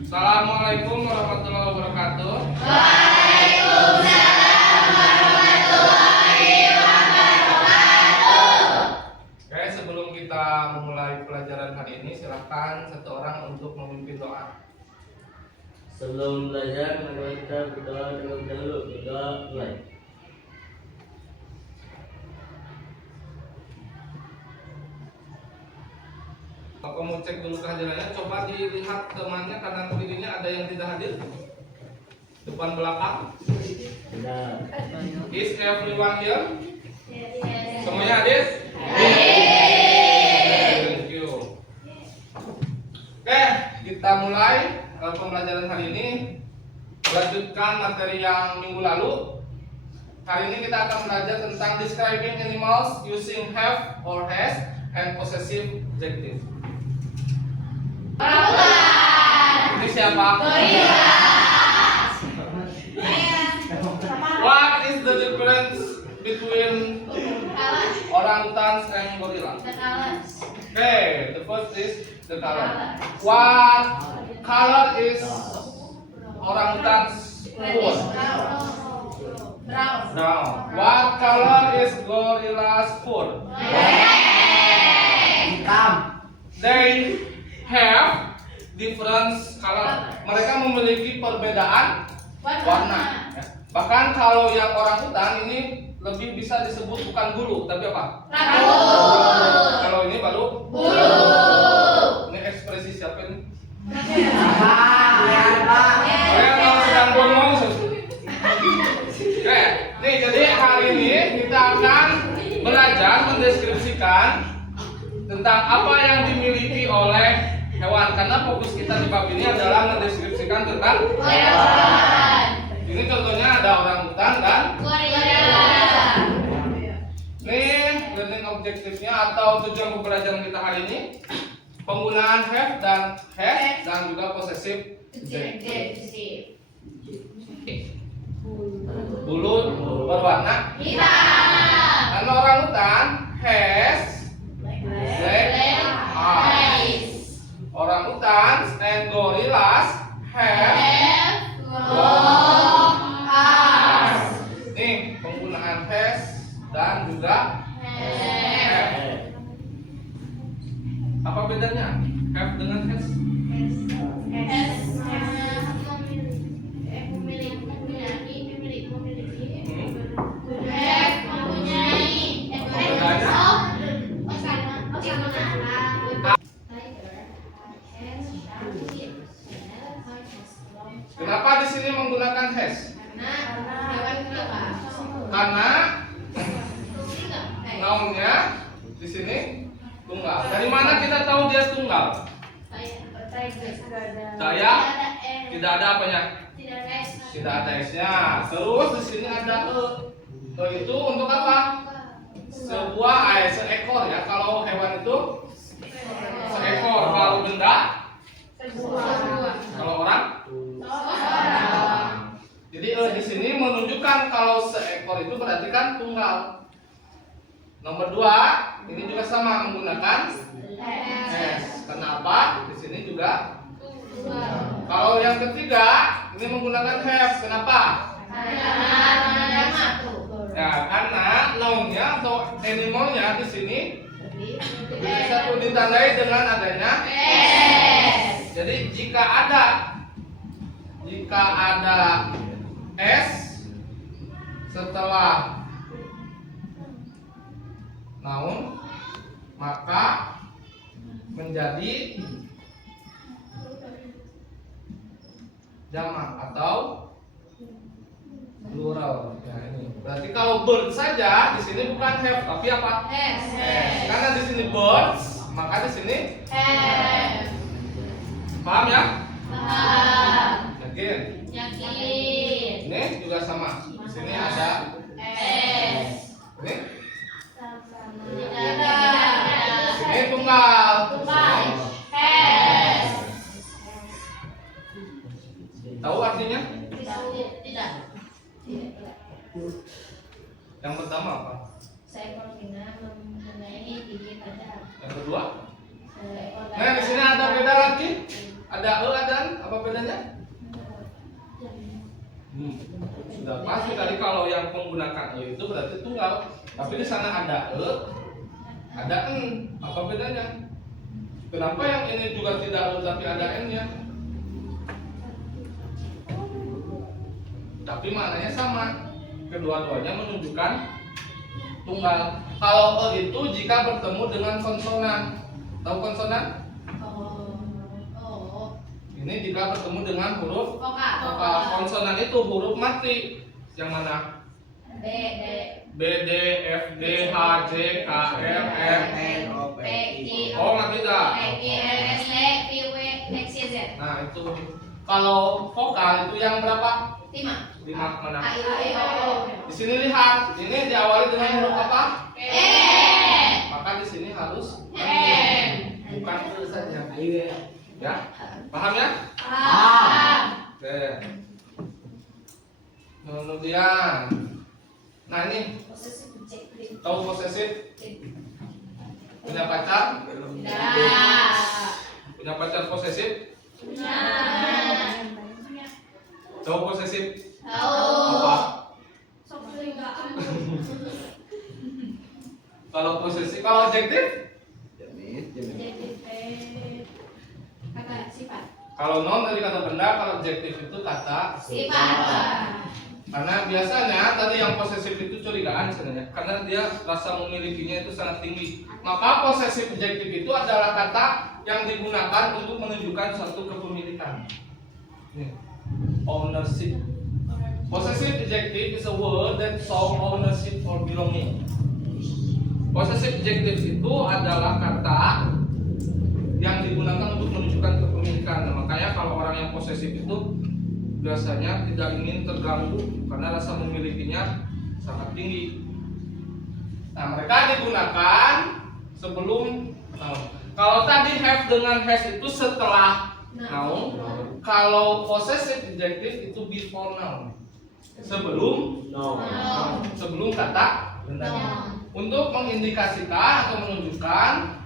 Assalamualaikum warahmatullahi wabarakatuh. Waalaikumsalam warahmatullahi wabarakatuh. Oke, sebelum kita memulai pelajaran hari ini, silakan satu orang untuk memimpin doa. Sebelum belajar, mari kita berdoa terlebih dahulu. Berdoa mulai. Bapak mau cek dulu kehadirannya. Coba dilihat temannya kanan kirinya ada yang tidak hadir. Depan belakang. Benar. Is everyone here? Semuanya hadir? Thank you. Oke, kita mulai pembelajaran hari ini. Melanjutkan materi yang minggu lalu. Hari ini kita akan belajar tentang describing animals using have or has and possessive adjective. Ini siapa? What is the difference between orangutans and gorilla? Okay, the first is the color. What color is orangutans fur? Brown. What color is gorilla's fur? Hitam. They have different color. Mereka memiliki perbedaan warna. Bahkan kalau yang orangutan ini lebih bisa disebut bukan bulu, tapi apa? Kalau ini baru bulu. Ini ekspresi siapa ini? Saya mau sedang ngomong. Oke, nih jadi hari ini kita akan belajar mendeskripsikan tentang apa yang dimiliki oleh hewan, karena fokus kita di bab ini adalah mendeskripsikan tentang hewan. Ini contohnya ada orangutan dan gorila. Nih learning objektifnya atau tujuan pembelajaran kita hari ini, penggunaan have dan has dan juga possessive adjective. Bulu berwarna Hitam. karena orangutan has black eyes. Orangutans and gorillas have long eyes. Nih penggunaan has dan juga have. Apa bedanya have dengan has? Kenapa di sini menggunakan has? Karena nounnya di sini tunggal. Dari mana kita tahu dia tunggal? Saya tidak ada apanya? Tidak ada s-nya. Terus di sini ada e. E itu untuk apa? Seekor ya. Kalau hewan itu seekor. Kalau benda? Kalau orang? Jadi di sini menunjukkan kalau seekor itu berarti kan tunggal. Nomor 2, ini juga sama menggunakan has. Kenapa? Di sini juga. Kalau yang ketiga, ini menggunakan have. Kenapa? Ya, karena nounnya atau animalnya di sini bisa ditandai dengan adanya has. Jadi jika ada S setelah noun, maka menjadi jamak atau plural. Ya, ini berarti kalau bird saja di sini bukan have tapi apa? Has. Karena di sini birds, maka di sini have. Paham ya? Paham. Yakin? Ini juga sama. Di sini ada S. ini. Tidak ada. Ini tunggal. S. Tahu artinya? Tidak. Yang pertama apa? Seekor singa mempunyai gigi tajam. Yang kedua? Seekor Nah, di sini ada beda lagi. Ada dan apa bedanya? Sudah pasti tadi kalau yang menggunakan itu berarti tunggal. Tapi di sana ada ada apa bedanya? Kenapa yang ini juga tidak tapi ada n-nya? Tapi maknanya sama. Kedua-duanya menunjukkan tunggal. Kalau itu jika bertemu dengan konsonan. Tahu konsonan? Ini jika bertemu dengan huruf vokal. Konsonan itu huruf mati. Yang mana? B, D, F, G, H, J, K, L, M, N, O, P, I. Oh, nggak tidak. Nah, itu. Kalau vokal itu yang berapa? 5 mana? Di sini lihat, ini diawali dengan huruf apa? Maka di sini harus bukan itu saja. Ya, paham ya? Oke. Kemudian, nah ini tahu posesif? Punya pacar? Punya pacar posesif? Tahu posesif? Apa? Kalau posesif, kalau adjektif? Kalau noun tadi kata benda, kalau adjektif itu kata Sifat. Karena biasanya tadi yang posesif itu curigaan sebenarnya, karena dia rasa memilikinya itu sangat tinggi. Maka posesif adjektif itu adalah kata yang digunakan untuk menunjukkan suatu kepemilikan. Nih, ownership. Possessive adjective is a word that shows ownership or belonging. Possessive adjective itu adalah kata yang digunakan untuk menunjukkan kepemilikan. Nah, makanya kalau orang yang posesif itu biasanya tidak ingin terganggu karena rasa memilikinya sangat tinggi. Nah, mereka digunakan sebelum noun. Kalau tadi have dengan has itu setelah noun, kalau possessive adjective itu before noun. Sebelum kata bendanya. Untuk mengindikasikan atau menunjukkan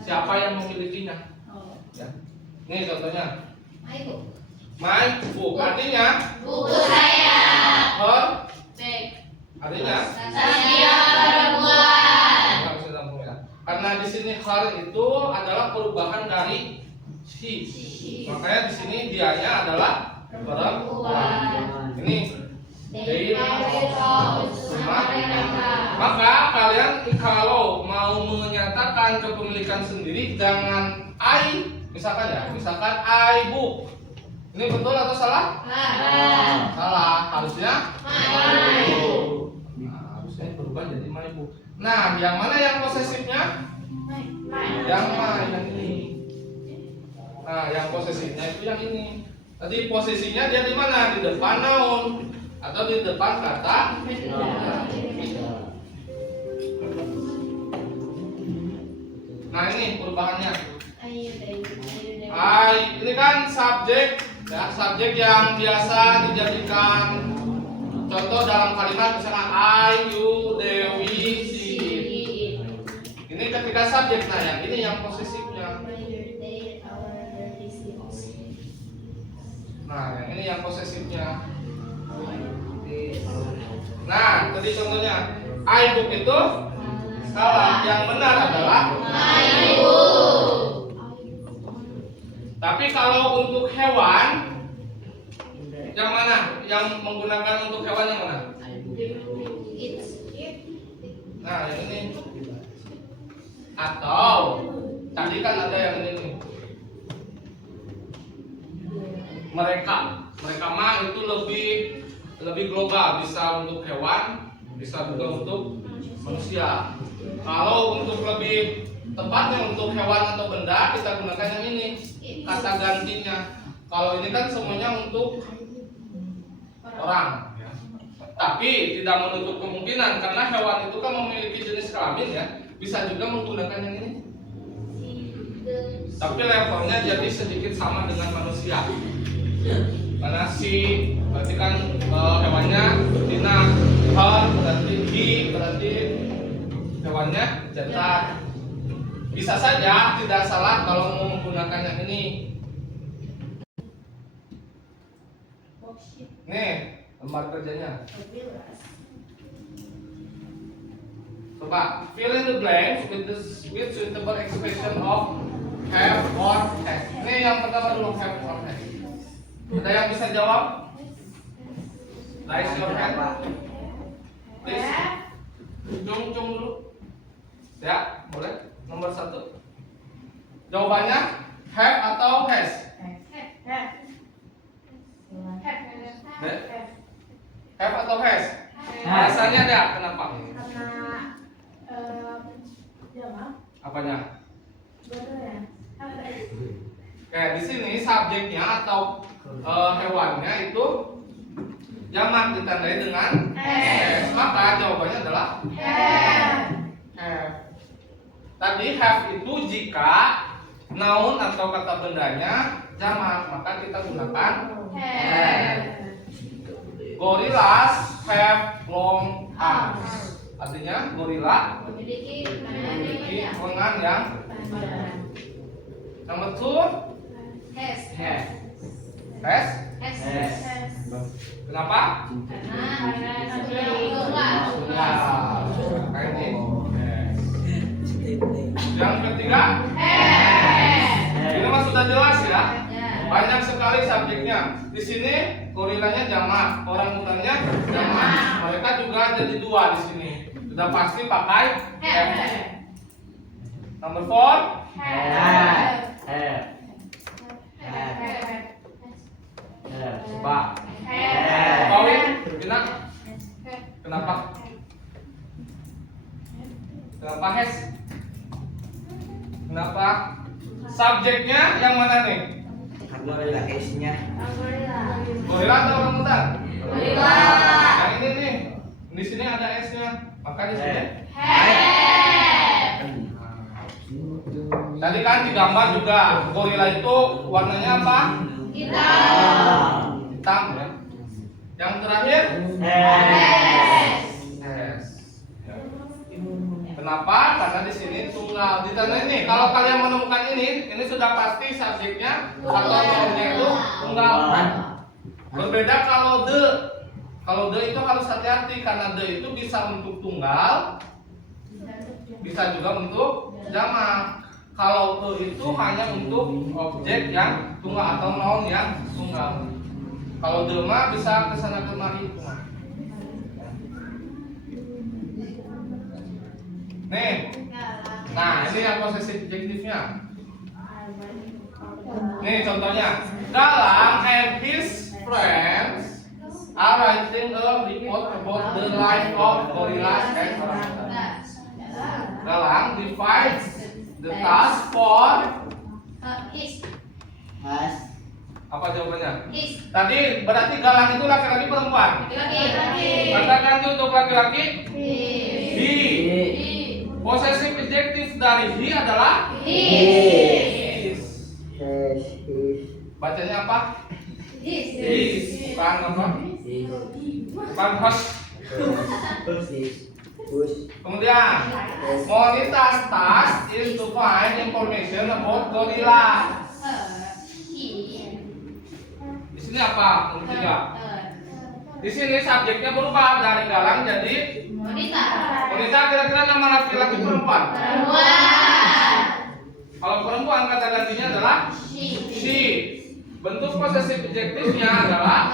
siapa yang memilikinya. Ya. Ini contohnya. My book artinya Buku saya. her Bag. artinya Saya perempuan. nggak bisa sambung ya. Karena di sini her itu adalah perubahan dari she. Makanya di sini dianya adalah perempuan. Ini they maka kalian kalau mau menyatakan kepemilikan sendiri jangan I, misalkan ya, misalkan I book. Ini betul atau salah? Salah, harusnya My. harusnya berubah jadi my book. Nah, yang mana yang posesifnya? Yang yang ini. Nah, yang posesifnya itu yang ini. Tadi posisinya dia di mana? Di depan noun atau di depan kata? Nah, ini perubahannya. Ini kan subjek, ya, subjek yang biasa dijadikan contoh dalam kalimat, misalnya I, you, Dewi, she. Ini ketika subjek, nah yang ini yang posesifnya. Nah, yang ini yang posesifnya. Nah, tadi contohnya I book itu salah, yang benar adalah My book. Tapi kalau untuk hewan, yang mana? Yang menggunakan untuk hewan yang mana? Nah, yang ini. Atau tadi kan ada yang ini nih. Mereka mah itu lebih global, bisa untuk hewan, bisa juga untuk manusia. Kalau untuk lebih tepatnya untuk hewan atau benda, kita gunakan yang ini, kata gantinya. Kalau ini kan semuanya untuk orang, ya. Tapi tidak menutup kemungkinan karena hewan itu kan memiliki jenis kelamin, ya, bisa juga menggunakan yang ini. Tapi levelnya jadi sedikit sama dengan manusia. Karena si berarti kan hewannya betina, her berarti he berarti hewannya jantan. Bisa saja tidak salah kalau mau menggunakan yang ini. Nih, lembar kerjanya. Coba fill in the blanks with suitable expression of have or has. Ini yang pertama dulu, have or has. Ada yang bisa jawab? Raise your hand. Please. Cung dulu. Ya, boleh. Nomor 1. Jawabannya have atau has? Have atau has? Alasannya ada. Kenapa? Apanya? Kayak di sini subjeknya atau hewannya itu jamak ditandai dengan has. Maka jawabannya adalah have. Tadi have itu jika noun atau kata bendanya jamak, maka kita gunakan have. Gorillas have long arms. Artinya gorila memiliki lengan yang panjang. Nomor 2, Has. has. Has. Kenapa? Karena tunggal. Kayak ini. Yang ketiga, ini mah sudah jelas ya. Banyak sekali subjeknya. Di sini gorilanya jamak, orangutannya jamak. Mereka juga jadi 2 di sini. Sudah pasti pakai have. Nomor 4, coba. Kawin, Bina. Kenapa? Kenapa has? Kenapa? Subjeknya yang mana nih? Karena ada S-nya. Gorila atau orangutan? Gorila. Yang ini nih. Di sini ada S-nya. Maka di sini. Tadi kan di gambar juga gorila itu warnanya apa? Hitam ya. Yang terakhir S. Kenapa? Karena di sini tunggal. Ditanya ini, kalau kalian menemukan ini sudah pasti subjeknya atau nounnya itu tunggal. Berbeda kalau the. Kalau the itu harus hati-hati karena the itu bisa untuk tunggal, bisa juga untuk jamak. Kalau the itu hanya untuk objek yang tunggal atau noun yang tunggal. Kalau the mah bisa kesana kemari. Nih, nah ini yang posesif adjektifnya. Nih contohnya, Galang and his friends are writing a report about the life of gorillas and orangutans. Galang divides the task for Has. apa jawabannya? Is. Tadi berarti Galang itu laki-laki perempuan. Laki-laki. Kata ganti untuk laki-laki He. he. Posesif adjektif dari he adalah His. Has. bacanya apa? His. His. Bukan apa? Bukan host. Kemudian Monita's task is to find information about gorilla. He. Di sini apa? Nomor 3. Di sini subjeknya berubah dari Galang jadi Wanita. wanita. Kira-kira nama laki-laki perempuan? Perempuan. Kalau perempuan kata gantinya adalah She. she. Bentuk posesif adjektifnya adalah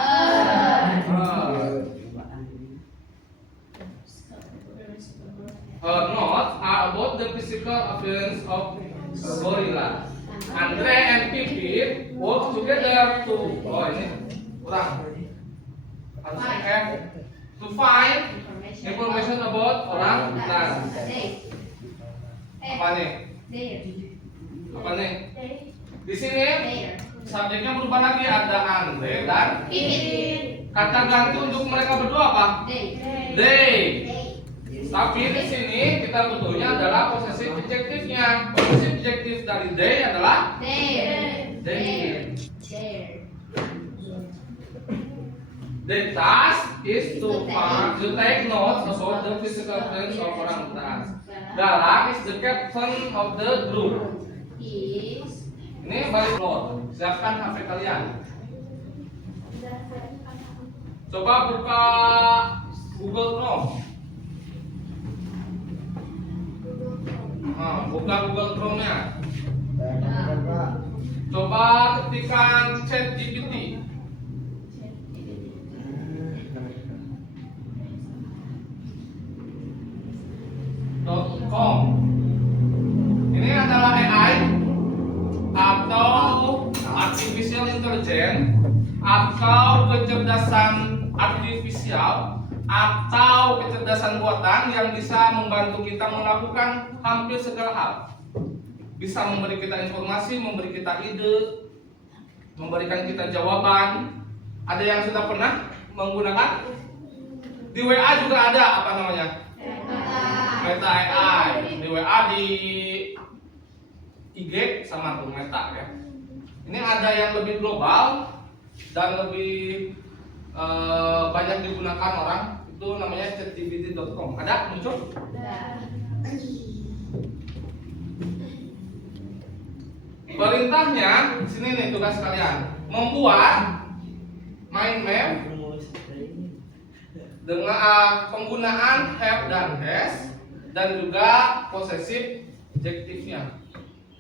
notes are about the physical appearance of a gorilla. Andre and Pipi work together to ini kurang. Harus have to find information about orangutan. Apa nih? Apa nih? Di sini subjeknya berubah lagi, ada Andre dan kata ganti untuk mereka berdua apa? They. Tapi di sini kita butuhnya adalah posesif adjektifnya. Posesif adjektif dari they adalah they. The task is to take notes about the physical appearance of orangutan. Galang is the captain of the group. Is. Ini balik floor. Siapkan HP kalian. Coba buka Google Chrome. Buka Google Chrome-nya. Coba ketikkan ChatGPT. .com. Ini adalah AI atau artificial intelligence atau kecerdasan artifisial atau kecerdasan buatan yang bisa membantu kita melakukan hampir segala hal. Bisa memberi kita informasi, memberi kita ide, memberikan kita jawaban. Ada yang sudah pernah menggunakan? Di WA juga ada apa namanya? Meta AI. Di WA, di IG sama tuh Meta ya. Ini ada yang lebih global dan lebih banyak digunakan orang, itu namanya chatgpt.com. Ada muncul? Perintahnya sini nih tugas kalian, membuat mind map dengan penggunaan have dan has dan juga possessive adjektifnya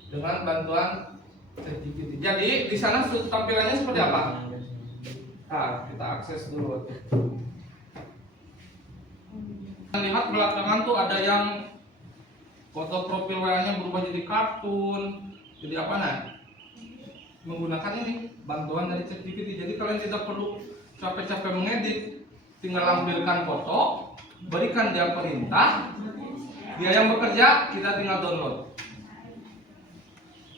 dengan bantuan ChatGPT. Jadi di sana tampilannya seperti apa? Nah, kita akses dulu. Lihat belakangan tuh ada yang foto profil WA-nya berubah jadi kartun, jadi apa nah? Menggunakan ini bantuan dari ChatGPT. Jadi kalian tidak perlu capek-capek mengedit, tinggal lampirkan foto, berikan dia perintah, dia yang bekerja, kita tinggal download.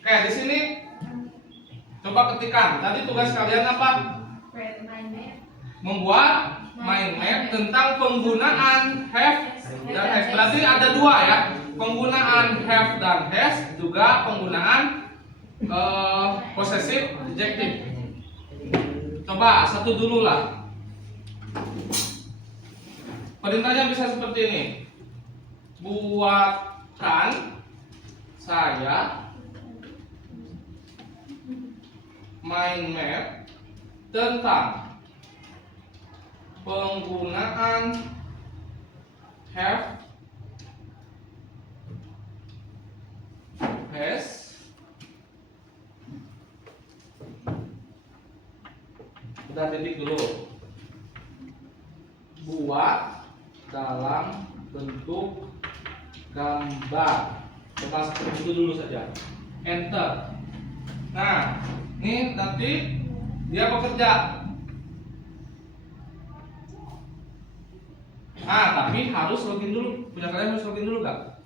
Oke, di sini coba ketikkan. Tadi tugas kalian apa? Membuat mind map tentang penggunaan have dan has. Berarti ada dua ya, penggunaan have dan has, juga penggunaan possessive adjective. Coba satu dulu lah. Perintahnya bisa seperti ini. Buatkan saya mind map tentang penggunaan have, has, kita titik dulu. Buat dalam bentuk gambar. Coba seperti itu dulu saja. Enter. Nah, ini nanti dia bekerja. Tapi harus login dulu. Punya kalian harus login dulu gak?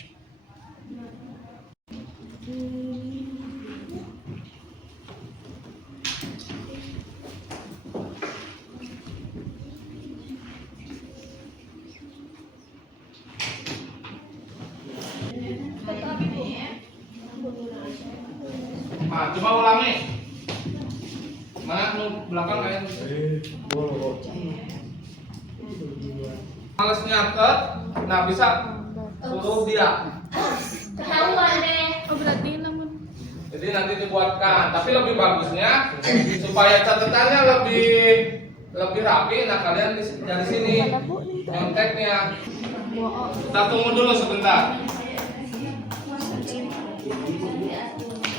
Coba ulangi. Mana lu belakang kalian? Males nyatet, nah bisa suruh dia. Ketahuan deh. Jadi nanti dibuatkan, tapi lebih bagusnya supaya catatannya lebih rapi. Nah kalian dari sini nyonteknya. Kita tunggu dulu sebentar.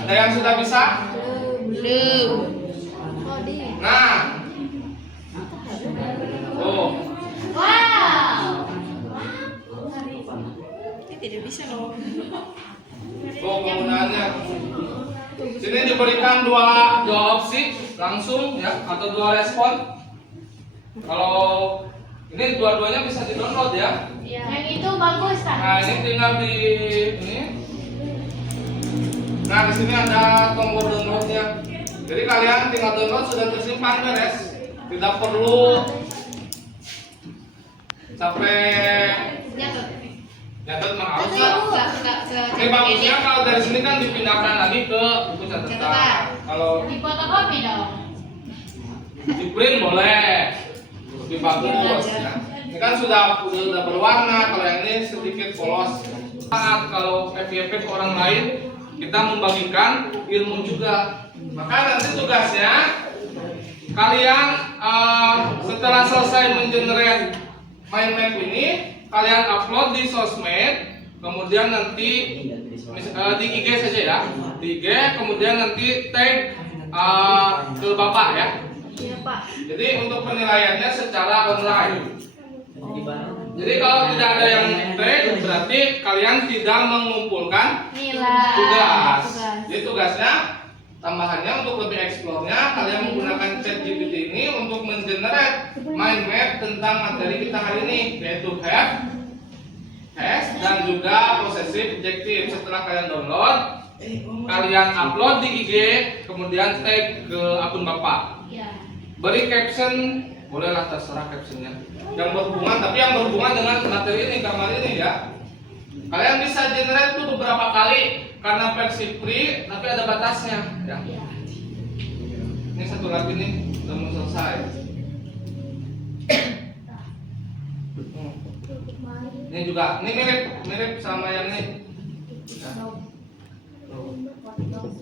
Ada yang sudah bisa? Belum. Nah, tuh. Wow. Tidak bisa loh. Tuh penggunaannya. Sini diberikan dua opsi langsung ya, atau dua respon. Kalau ini dua-duanya bisa di-download ya. Yang itu bagus kan? Nah, ini tinggal di ini. Nah, di sini ada tombol downloadnya. Jadi kalian tinggal download, sudah tersimpan beres. Tidak perlu sampai nyatet mah harus lah. Ini bagusnya kalau dari sini kan dipindahkan lagi ke buku catatan. Kalau Di fotokopi dong. di print boleh, lebih bagus ya. Ini kan sudah berwarna, kalau yang ini sedikit polos. Saat kalau FYP ke orang lain, kita membagikan ilmu juga. Maka nanti tugasnya kalian setelah selesai mengenerate mind map ini, kalian upload di sosmed, kemudian nanti di IG saja ya, di IG, kemudian nanti tag ke Bapak ya. Iya, Pak. Jadi untuk penilaiannya secara online. Jadi kalau tidak ada yang tag, berarti kalian tidak mengumpulkan Nilai. tugas. Jadi tugasnya tambahannya untuk lebih eksplornya, kalian menggunakan ChatGPT ini untuk mengenerate mind map tentang materi kita hari ini, yaitu have, has, dan juga possessive adjective. Setelah kalian download, kalian upload di IG, kemudian tag ke akun Bapak. Iya. Beri caption, bolehlah terserah captionnya yang berhubungan, tapi yang berhubungan dengan materi ini, gambar ini ya. Kalian bisa generate itu beberapa kali karena versi free, tapi ada batasnya ya. Ini satu lagi nih, udah mau selesai. Ini juga, ini mirip sama yang ini.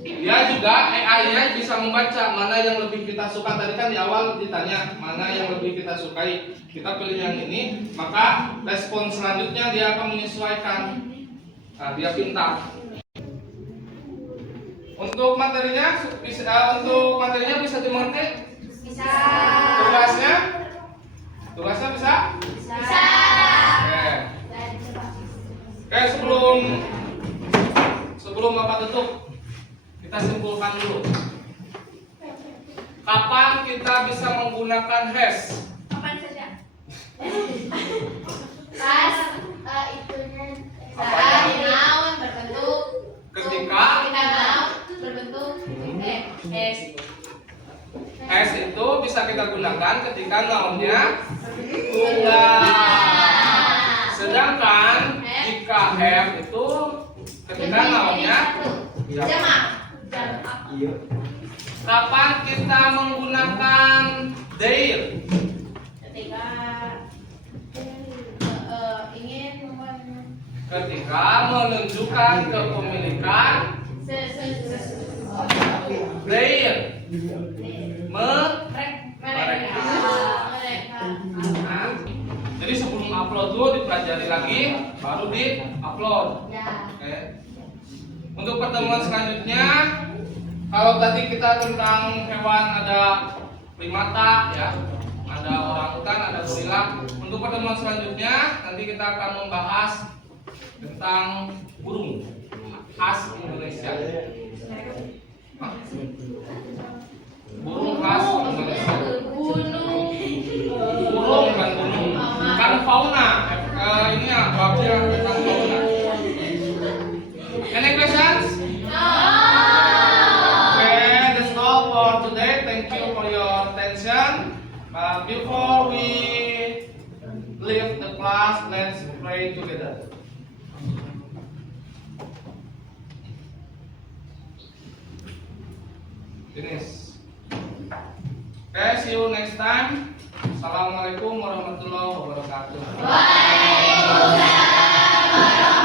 Dia juga AI-nya bisa membaca mana yang lebih kita suka. Tadi kan di awal ditanya mana yang lebih kita sukai. Kita pilih yang ini, maka respon selanjutnya dia akan menyesuaikan. Nah, dia pintar. Untuk materinya bisa dimengerti? Bisa. Tugasnya bisa? Bisa. Oke, sebelum Bapak tutup, kita simpulkan dulu. Kapan kita bisa menggunakan has? Kapan saja? Pas itunya saat noun berbentuk Ketika noun berbentuk s. has itu bisa kita gunakan ketika nounnya tunggal. Sedangkan jika have itu ketika nounnya jamak. Iya. Kapan kita menggunakan their? Ketika ingin Ketika menunjukkan kepemilikan their. mereka. Nah, jadi sebelum upload dulu dipelajari lagi, baru di-upload. Ya. Oke. Untuk pertemuan selanjutnya, kalau tadi kita tentang hewan ada primata ya, ada orangutan, ada gorila. Untuk pertemuan selanjutnya nanti kita akan membahas tentang burung khas Indonesia. Hah? Burung khas Indonesia. Burung bukan gunung, kan fauna. Ini ya babnya tentang fauna. Any questions? Okay, that's all for today. Thank you for your attention. Before we leave the class, let's pray together. Finish. Okay, see you next time. Assalamualaikum warahmatullahi wabarakatuh. Waalaikumsalam.